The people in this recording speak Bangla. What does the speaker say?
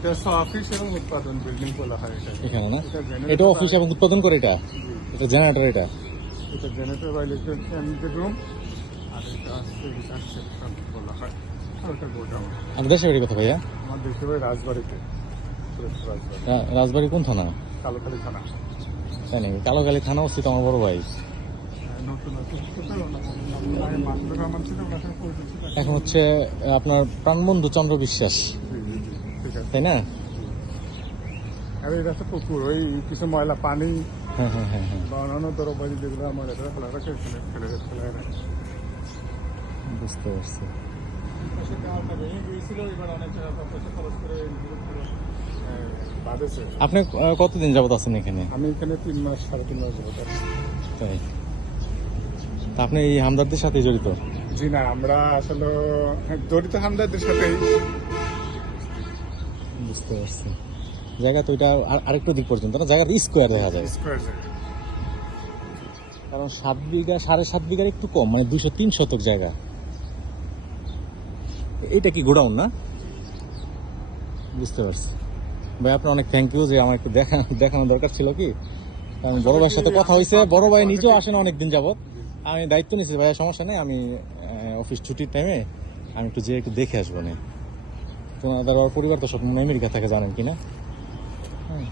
এটা হচ্ছে অফিস এবং উৎপাদন বিল্ডিং বলা হয় এটা। এখানে না, এটা generator এটা অফিস এবং উৎপাদন করে এটা, এটা জেনারেটর এটা। এটা জেনারেটর বা ইলেকট্রিক রুম, আর এটা হচ্ছে রিসার্চ সেকশন বলা হয়, আর ওটা গোডাউন। আপনার দেশের বাড়ি কথা ভাইয়া? আমার দেশে ভাই রাজবাড়িতে, রাজবাড়ি, রাজবাড়ি কোন থানা? কালোখালী থানা। তাই নাকি? কালোখালী থানা অবস্থিত আমার বড় ভাই। নতুন আছে মাসুদুর রহমান ছিল, ওনার সঙ্গে পরিচিত ছিল। এখন হচ্ছে আপনার প্রাণবন্ধু চন্দ্র বিশ্বাস, ঠিক আছে। তাই না? আর এটা হচ্ছে পুকুর, ওই কিছু ময়লা পানি হ্যাঁ হ্যাঁ হ্যাঁ হ্যাঁ, বা অন্যান্য দ্রব্যাদি যেগুলো ময়লা ধরে ফেলা রাখে এখানে ফেলে রাখে। বুঝতে পারছি। আপনি কতদিন যাবত আছেন এখানে? আমি এখানে 3 মাস 3.5 মাস যাবত আছি। তাই, তা আপনি এই হামদারদের সাথে জড়িত? জি না, আমরা আসলে জড়িত হামদারদের সাথেই। বুঝতে পারছি। জায়গা তো এটা আরেকটু দিক পর্যন্ত না, জায়গার স্কোয়ার দেখা যায়, স্কয়ার জায়গা। কারণ 7 বিঘা 7.5 বিঘার একটু কম, মানে 203 শতক জায়গা। এটা কি গোডাউন না? বুঝতে পারছি ভাই, আপনার অনেক থ্যাংক ইউ যে আমার একটু দেখানো দরকার ছিল কি, কারণ বড় ভাইয়ের সাথে কথা হয়েছে, বড় ভাই নিজেও আসেন অনেকদিন যাবত, আমি দায়িত্ব নিয়েছি ভাইয়া সমস্যা নেই, আমি অফিস ছুটির টাইমে আমি একটু যেয়ে একটু দেখে আসবো না। তোমাদের ওর পরিবার তো সব আমেরিকা থাকে, জানেন কিনা? হ্যাঁ।